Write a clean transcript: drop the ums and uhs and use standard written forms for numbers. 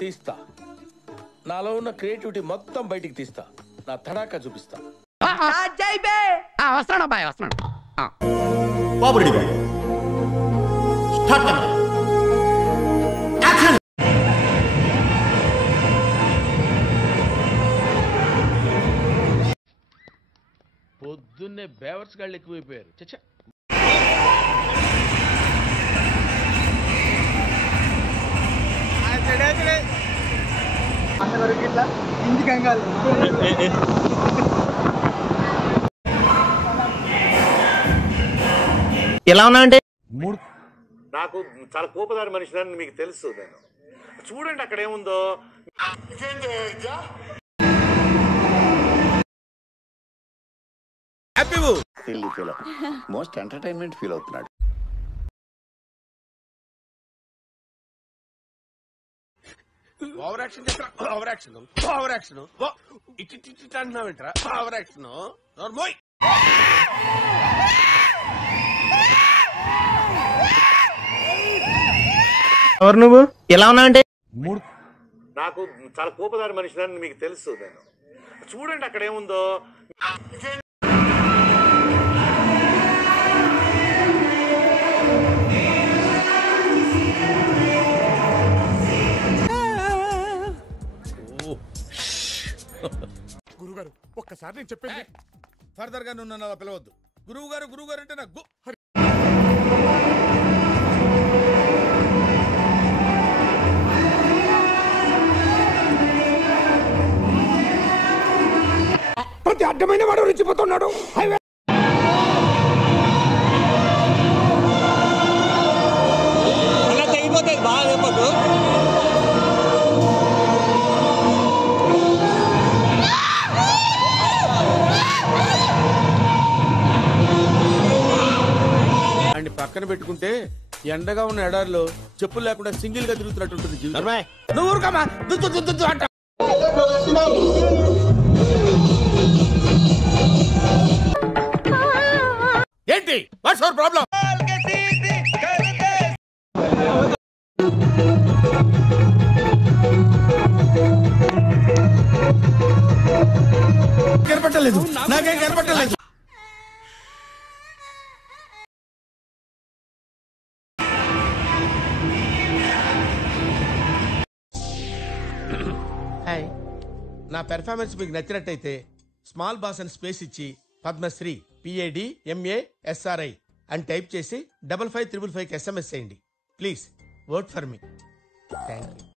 తీస్తా. నాలో ఉన్న క్రియేటివిటీ మొత్తం బయటికి తీస్తా. నా తడాకా చూపిస్తా. వస్తున్నాడు అబ్బాయి, వస్తున్నాడు. పొద్దున్నే బేవర్స్ గాళ్ళు ఎక్కువైపోయారు. చచ్చా. ఎలా ఉన్నా అంటే నాకు చాలా కోపదారి మనిషిని మీకు తెలుసు. నేను చూడండి అక్కడ ఏముందో. మోస్ట్ ఎంటర్టైన్మెంట్ ఫీల్ అవుతున్నాడు. ఓవర్ యాక్షన్ చేస్తా. Over action, over action. ఇటు అంటున్నావేంట్రా? Over action. నోర్మోయ్. ఎవరు నువ్వు? ఎలా ఉన్నా అంటే నాకు చాలా కోపదారి మనిషిని మీకు తెలుసు. నేను చూడండి అక్కడ ఏముందో. గురుగారు ఒక్కసారి నేను చెప్పేది ఫర్దర్ గా నువ్వు నన్ను పిలవద్దు. గురువు గారు అంటే నాకు ప్రతి అడ్డమైన వాడు రెచ్చిపోతున్నాడు. అలా తెగిపోతే బాగా చెప్పదు. అండ్ పక్కన పెట్టుకుంటే ఎండగా ఉన్న ఎడారిలో చెప్పులు లేకుండా సింగిల్ గా తిరుగుతున్నట్టు ఉంటుంది జీవితం. నువ్వు ఊరుకోమా. దుద్దు అంట. ఏంటి? What's your problem? కనపట్టలేదు, నాకేం కనపట్టలేదు. హాయ్, నా పెర్ఫార్మెన్స్ మీకు నచ్చినట్టయితే స్మాల్ బాస్ అని స్పేస్ ఇచ్చి పద్మశ్రీ PADMASRI అని టైప్ చేసి 5555 SMS చేయండి. Please vote for me. Thank you.